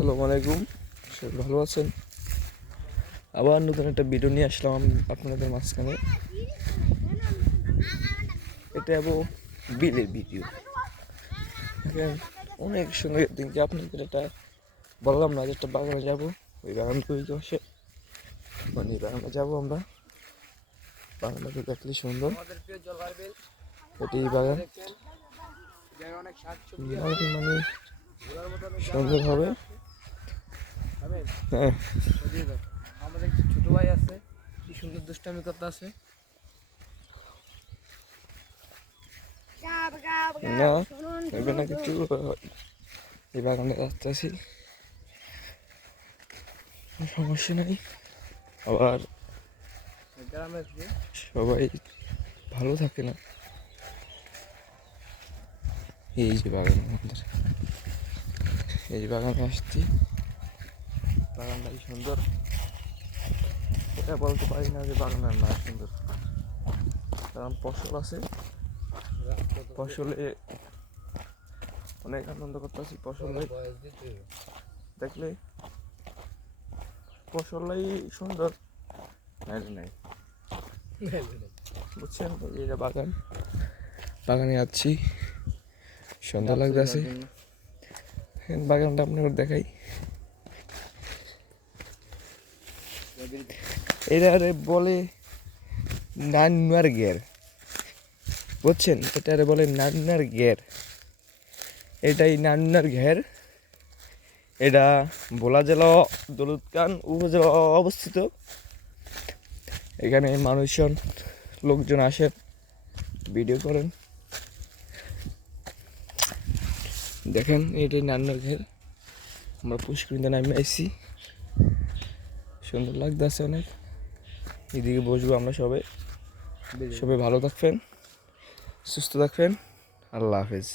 আসসালামু আলাইকুম, সবাই ভালো আছেন? আবার নতুন একটা ভিডিও নিয়ে আসলাম আপনাদের মাঝখানে। এটা বিলের ভিডিও। দেখেন, অনেক সুন্দর দিনকে আপনাদের এটা বললাম না যে একটা বাগানে যাবো, ওই বাগানটা ওই পাশে, মানে বাগানে যাবো আমরা। বাগানটা দেখলে সুন্দর, এটি বাগান মানে সুন্দর হবে। হ্যাঁ, আমাদের একটি ছোট ভাই আছে, কি সুন্দর দুষ্টামি করতে আছে। না এবার না কিছু এই বাগানে আসতেছি, সমস্যা নাই। আবার গ্রামের সবাই ভালো থাকে না। এই যে বাগান, আমাদের এই বাগানে আসছি, বাগানটাই সুন্দর। এটা বলতে পারি না যে বাগানের না সুন্দর, কারণ ফসল আছে, ফসলে অনেক আনন্দ করতেছি। ফসলে দেখলে ফসলাই সুন্দর, নাই বুঝছেন? এটা বাগান, বাগানে যাচ্ছি, সন্ধ্যা লাগতেছে। বাগানটা আপনাকে দেখাই। এটারে বলে নান্নার গের, বুঝছেন? এটারে বলে নান্নার গের। এটাই নান্নার ঘের। এটা ভোলা জেলা দৌলতখান উপজেলা অবস্থিত। এখানে লোকজন আসেন, ভিডিও করেন। দেখেন, এটাই নান্নার ঘের। আমরা পুষ্করিণীতে নামে আসছি, সুন্দর লাগতেছে অনেক। এদিকে বসবো আমরা সবাই। সবাই ভালো থাকবেন, সুস্থ থাকবেন। আল্লাহ হাফেজ।